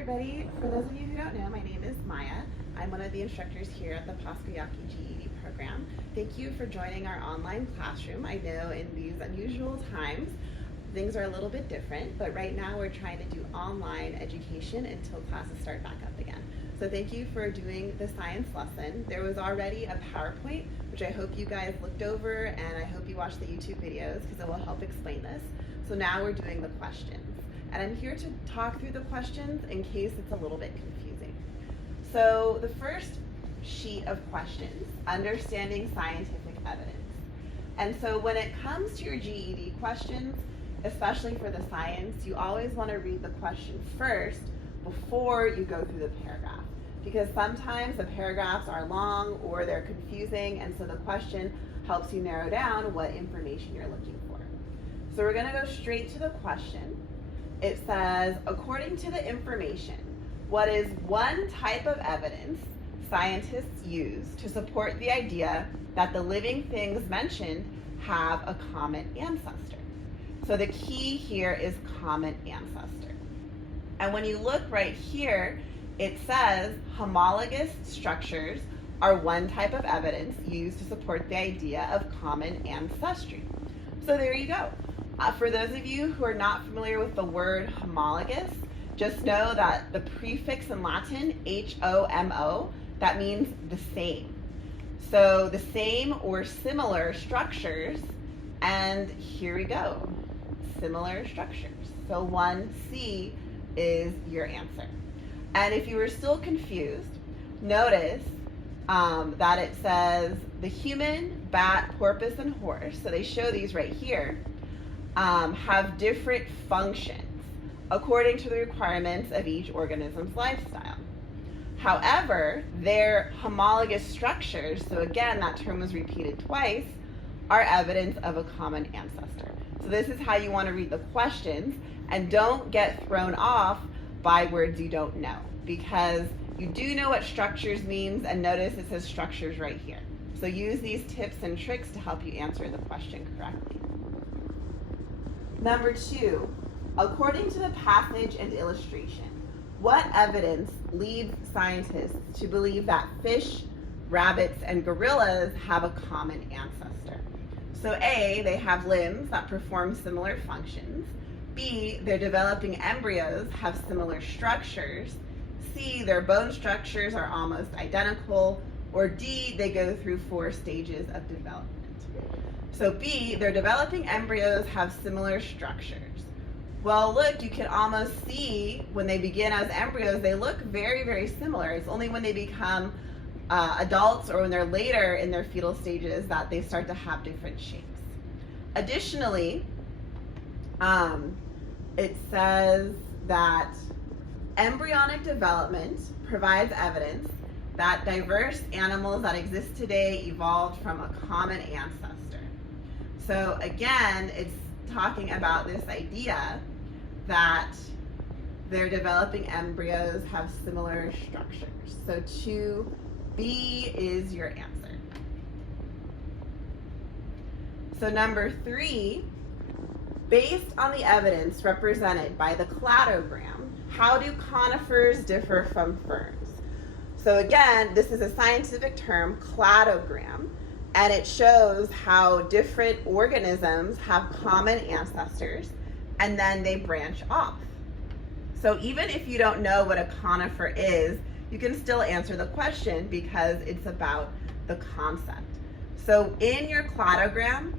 everybody. For those of you who don't know, my name is Maya. I'm one of the instructors here at the Paskuyaki GED program. Thank you for joining our online classroom. I know in these unusual times, things are a little bit different, but right now we're trying to do online education until classes start back up again. So thank you for doing the science lesson. There was already a PowerPoint, which I hope you guys looked over, and I hope you watched the YouTube videos because it will help explain this. So now we're doing the questions. And I'm here to talk through the questions in case it's a little bit confusing. So the first sheet of questions, understanding scientific evidence. And so when it comes to your GED questions, especially for the science, you always want to read the question first before you go through the paragraph. Because sometimes the paragraphs are long or they're confusing, and so the question helps you narrow down what information you're looking for. So we're going to go straight to the question. It says, according to the information, what is one type of evidence scientists use to support the idea that the living things mentioned have a common ancestor? So the key here is common ancestor. And when you look right here, it says homologous structures are one type of evidence used to support the idea of common ancestry. So there you go. For those of you who are not familiar with the word homologous, just know that the prefix in Latin, H-O-M-O, that means the same. So the same or similar structures, and here we go, similar structures. So 1C is your answer. And if you were still confused, notice that it says the human, bat, porpoise, and horse, so they show these right here, have different functions according to the requirements of each organism's lifestyle. However, their homologous structures, so again, that term was repeated twice, are evidence of a common ancestor. So this is how you want to read the questions, and don't get thrown off by words you don't know, because you do know what structures means, and notice it says structures right here. So use these tips and tricks to help you answer the question correctly. Number 2, according to the passage and illustration, what evidence leads scientists to believe that fish, rabbits, and gorillas have a common ancestor? So A, they have limbs that perform similar functions. B, their developing embryos have similar structures. C, their bone structures are almost identical. Or D, they go through 4 stages of development. So B, their developing embryos have similar structures. Well, look, you can almost see when they begin as embryos, they look very, very similar. It's only when they become adults or when they're later in their fetal stages that they start to have different shapes. Additionally, it says that embryonic development provides evidence that diverse animals that exist today evolved from a common ancestor. So again, it's talking about this idea that their developing embryos have similar structures. So 2B is your answer. So number 3, based on the evidence represented by the cladogram, how do conifers differ from ferns? So again, this is a scientific term, cladogram, and it shows how different organisms have common ancestors, and then they branch off. So even if you don't know what a conifer is, you can still answer the question because it's about the concept. So in your cladogram,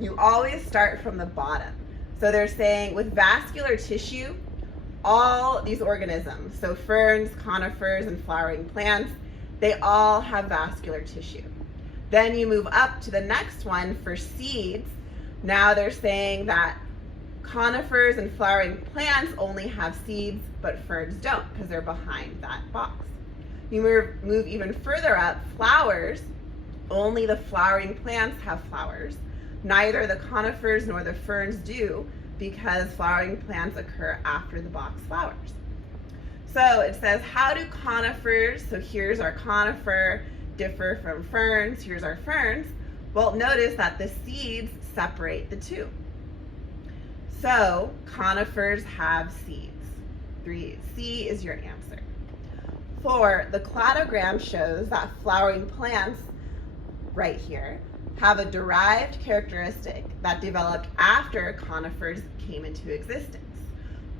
you always start from the bottom. So they're saying with vascular tissue, all these organisms, so ferns, conifers, and flowering plants, they all have vascular tissue. Then you move up to the next one for seeds. Now they're saying that conifers and flowering plants only have seeds, but ferns don't because they're behind that box. You move even further up, flowers, only the flowering plants have flowers. Neither the conifers nor the ferns do because flowering plants occur after the box flowers. So it says, how do conifers, so here's our conifer, differ from ferns? Here's our ferns. Well, notice that the seeds separate the two. So conifers have seeds. C is your answer. 4, the cladogram shows that flowering plants, right here, have a derived characteristic that developed after conifers came into existence.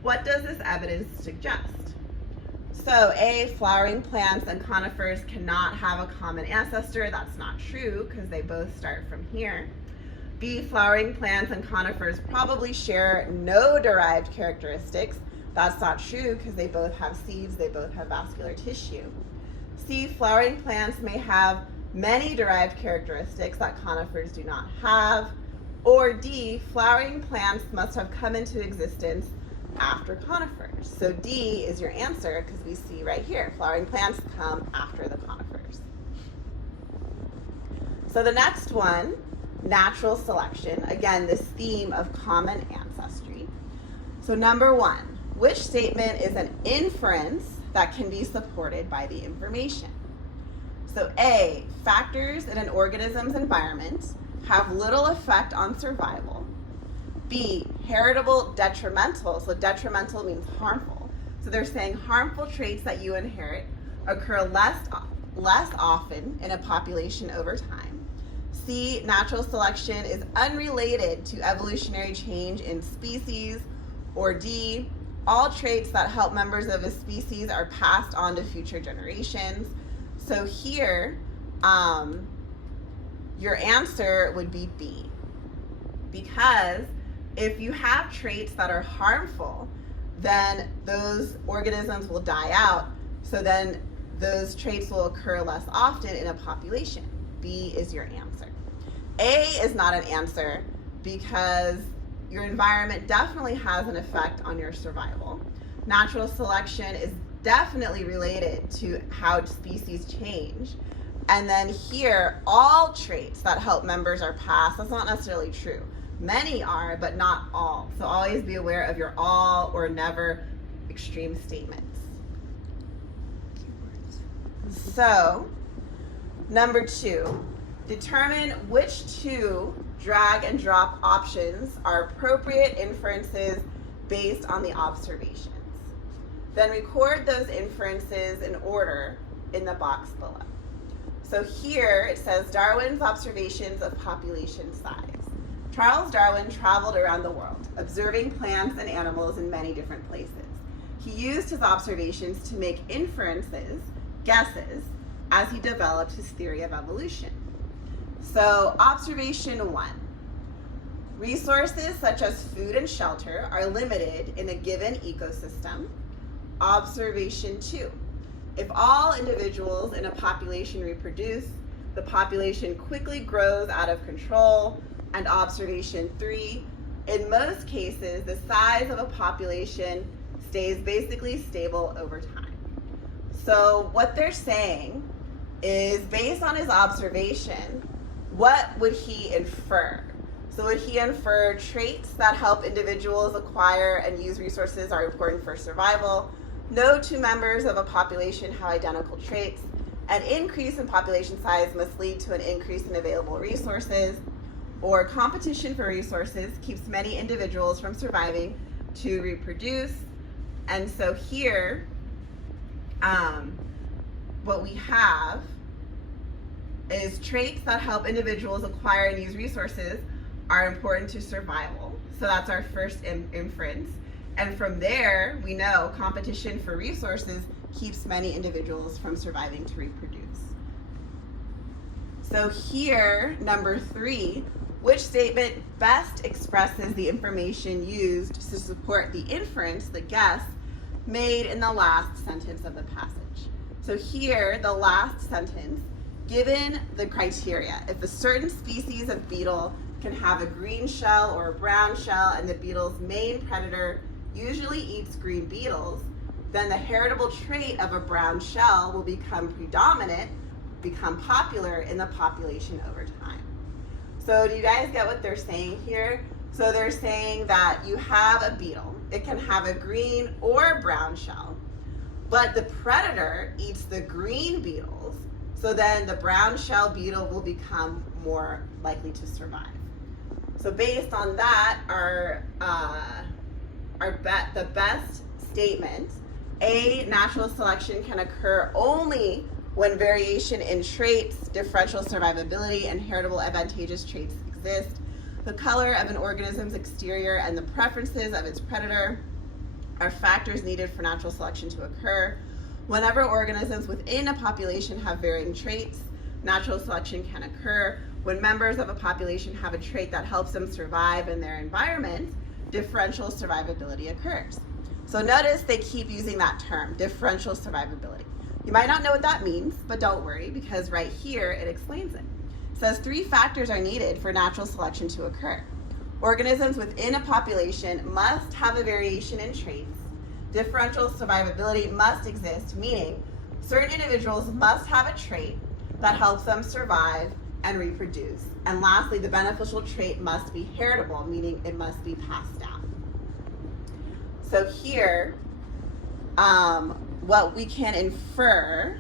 What does this evidence suggest? So A, flowering plants and conifers cannot have a common ancestor. That's not true because they both start from here. B, flowering plants and conifers probably share no derived characteristics. That's not true because they both have seeds, they both have vascular tissue. C, flowering plants may have many derived characteristics that conifers do not have. Or D, flowering plants must have come into existence after conifers. So D is your answer because we see right here, flowering plants come after the conifers. So the next one, natural selection. Again, this theme of common ancestry. So number 1, which statement is an inference that can be supported by the information? So A, factors in an organism's environment have little effect on survival. B, heritable detrimental, so detrimental means harmful. So they're saying harmful traits that you inherit occur less often in a population over time. C, natural selection is unrelated to evolutionary change in species. Or D, all traits that help members of a species are passed on to future generations. So here, your answer would be B, because if you have traits that are harmful, then those organisms will die out. So then those traits will occur less often in a population. B is your answer. A is not an answer because your environment definitely has an effect on your survival. Natural selection is definitely related to how species change. And then here, all traits that help members are passed. That's not necessarily true. Many are, but not all. So always be aware of your all or never extreme statements. So, number 2, determine which 2 drag and drop options are appropriate inferences based on the observations. Then record those inferences in order in the box below. So here it says Darwin's observations of population size. Charles Darwin traveled around the world, observing plants and animals in many different places. He used his observations to make inferences, guesses, as he developed his theory of evolution. So observation 1, resources such as food and shelter are limited in a given ecosystem. Observation 2, if all individuals in a population reproduce, the population quickly grows out of control. And observation 3, in most cases, the size of a population stays basically stable over time. So what they're saying is, based on his observation, what would he infer? So would he infer traits that help individuals acquire and use resources are important for survival? No 2 members of a population have identical traits. An increase in population size must lead to an increase in available resources. Or competition for resources keeps many individuals from surviving to reproduce. And so here, what we have is traits that help individuals acquire and use resources are important to survival. So that's our first inference. And from there, we know competition for resources keeps many individuals from surviving to reproduce. So here, number 3, which statement best expresses the information used to support the inference, the guess, made in the last sentence of the passage? So here, the last sentence, given the criteria, if a certain species of beetle can have a green shell or a brown shell and the beetle's main predator usually eats green beetles, then the heritable trait of a brown shell will become predominant, become popular in the population over time. So do you guys get what they're saying here? So they're saying that you have a beetle. It can have a green or brown shell, but the predator eats the green beetles, so then the brown shell beetle will become more likely to survive. So based on that, the best statement, A, natural selection can occur only when variation in traits, differential survivability, and heritable advantageous traits exist. The color of an organism's exterior and the preferences of its predator are factors needed for natural selection to occur. Whenever organisms within a population have varying traits, natural selection can occur. When members of a population have a trait that helps them survive in their environment, differential survivability occurs. So notice they keep using that term, differential survivability. You might not know what that means, but don't worry, because right here it explains it. It says 3 factors are needed for natural selection to occur. Organisms within a population must have a variation in traits. Differential survivability must exist, meaning certain individuals must have a trait that helps them survive and reproduce. And lastly, the beneficial trait must be heritable, meaning it must be passed down. So here, what we can infer,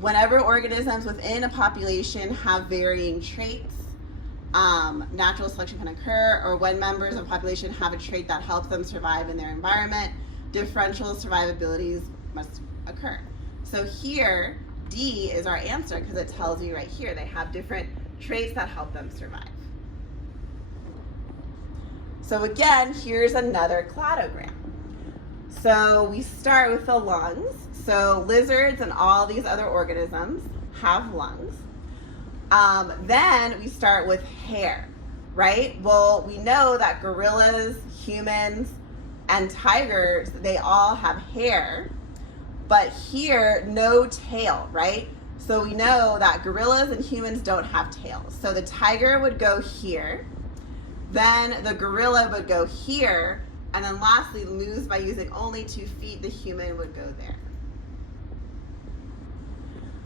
whenever organisms within a population have varying traits, natural selection can occur, or when members of a population have a trait that helps them survive in their environment, differential survivabilities must occur. So here, D is our answer because it tells you right here they have different traits that help them survive. So again, here's another cladogram. So we start with the lungs. So lizards and all these other organisms have lungs. Then we start with hair, right? Well, we know that gorillas, humans, and tigers, they all have hair, but here, no tail, right? So we know that gorillas and humans don't have tails. So the tiger would go here, then the gorilla would go here, and then lastly, moves by using only 2 feet, the human would go there.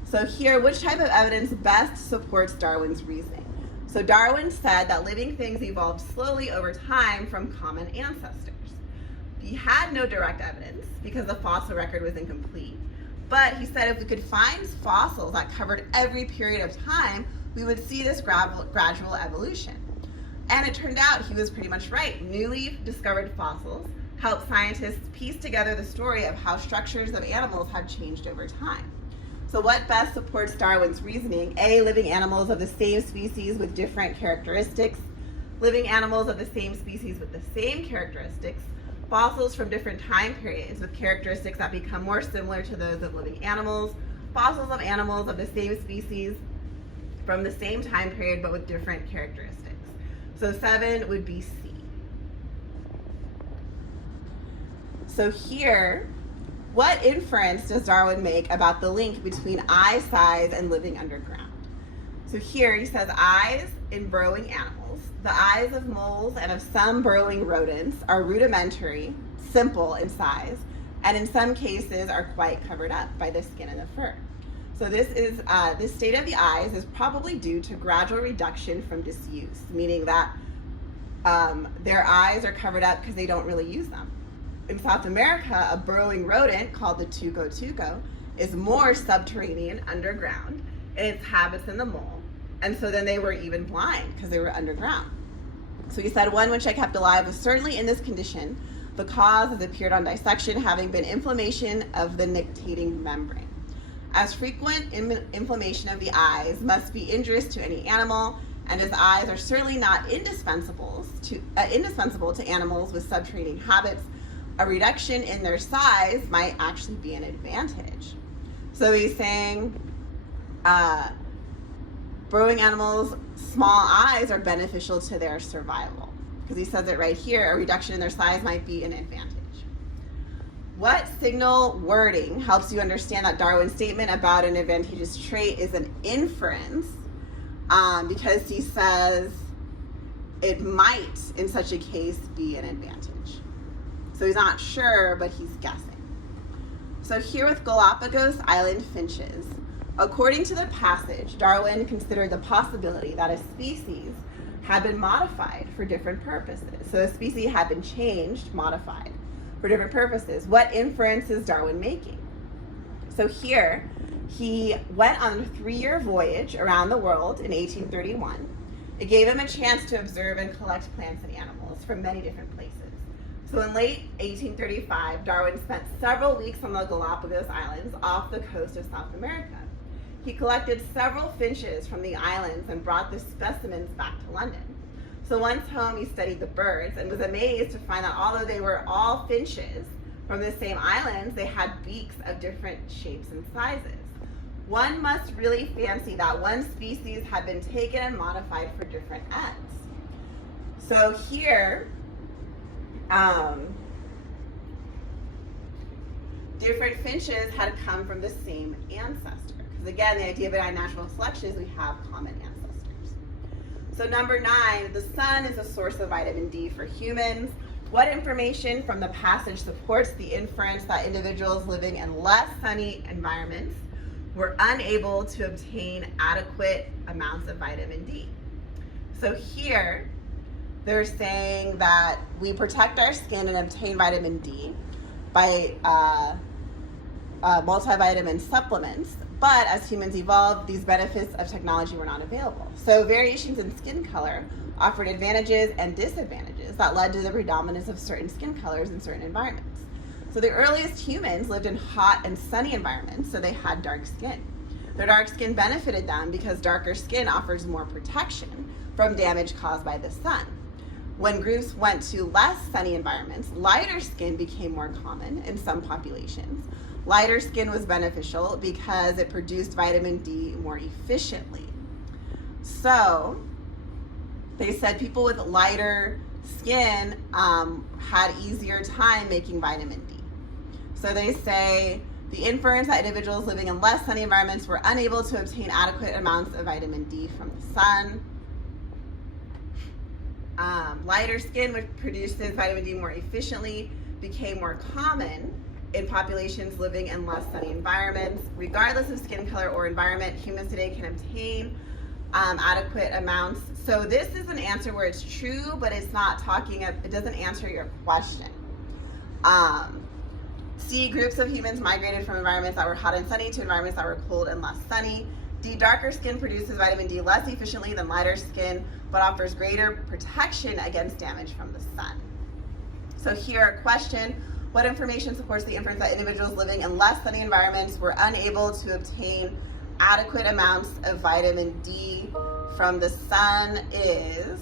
So here, which type of evidence best supports Darwin's reasoning? So Darwin said that living things evolved slowly over time from common ancestors. He had no direct evidence because the fossil record was incomplete, but he said if we could find fossils that covered every period of time, we would see this gradual evolution. And it turned out he was pretty much right. Newly discovered fossils help scientists piece together the story of how structures of animals have changed over time. So what best supports Darwin's reasoning? A, living animals of the same species with different characteristics, living animals of the same species with the same characteristics, fossils from different time periods with characteristics that become more similar to those of living animals, fossils of animals of the same species from the same time period but with different characteristics. So 7 would be C. So here, what inference does Darwin make about the link between eye size and living underground? So here he says eyes in burrowing animals. The eyes of moles and of some burrowing rodents are rudimentary, simple in size, and in some cases are quite covered up by the skin and the fur. So this state of the eyes is probably due to gradual reduction from disuse, meaning that their eyes are covered up because they don't really use them. In South America, a burrowing rodent called the tuco is more subterranean, underground, in its habits than the mole. And so then they were even blind because they were underground. So he said one which I kept alive was certainly in this condition. The cause has appeared on dissection, having been inflammation of the nictitating membrane. As frequent inflammation of the eyes must be injurious to any animal, and as eyes are certainly not indispensable to animals with subterranean habits, a reduction in their size might actually be an advantage. So he's saying burrowing animals' small eyes are beneficial to their survival, because he says it right here, a reduction in their size might be an advantage. What signal wording helps you understand that Darwin's statement about an advantageous trait is an inference? Because he says it might, in such a case, be an advantage. So he's not sure, but he's guessing. So here with Galapagos Island finches, according to the passage, Darwin considered the possibility that a species had been modified for different purposes. So a species had been changed, modified, for different purposes. What inference is Darwin making? So here, he went on a 3-year voyage around the world in 1831. It gave him a chance to observe and collect plants and animals from many different places. So in late 1835, Darwin spent several weeks on the Galapagos Islands off the coast of South America. He collected several finches from the islands and brought the specimens back to London. So once home, he studied the birds and was amazed to find that although they were all finches from the same islands, they had beaks of different shapes and sizes. One must really fancy that one species had been taken and modified for different ends. So here, different finches had come from the same ancestor. Because again, the idea behind natural selection is we have common ancestors. So number 9, the sun is a source of vitamin D for humans. What information from the passage supports the inference that individuals living in less sunny environments were unable to obtain adequate amounts of vitamin D? So here, they're saying that we protect our skin and obtain vitamin D by multivitamin supplements, but as humans evolved, these benefits of technology were not available. So variations in skin color offered advantages and disadvantages that led to the predominance of certain skin colors in certain environments. So the earliest humans lived in hot and sunny environments, so they had dark skin. Their dark skin benefited them because darker skin offers more protection from damage caused by the sun. When groups went to less sunny environments, lighter skin became more common in some populations. Lighter skin was beneficial because it produced vitamin D more efficiently. So they said people with lighter skin had easier time making vitamin D. So they say the inference that individuals living in less sunny environments were unable to obtain adequate amounts of vitamin D from the sun. Lighter skin, which produces vitamin D more efficiently, became more common in populations living in less sunny environments. Regardless of skin color or environment, humans today can obtain adequate amounts. So this is an answer where it's true, but it's not talking, it doesn't answer your question. C, groups of humans migrated from environments that were hot and sunny to environments that were cold and less sunny. D, darker skin produces vitamin D less efficiently than lighter skin, but offers greater protection against damage from the sun. So here, a question: what information supports the inference that individuals living in less sunny environments were unable to obtain adequate amounts of vitamin D from the sun? Is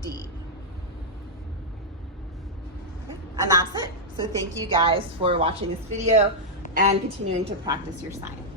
D. Okay. And that's it. So thank you guys for watching this video and continuing to practice your science.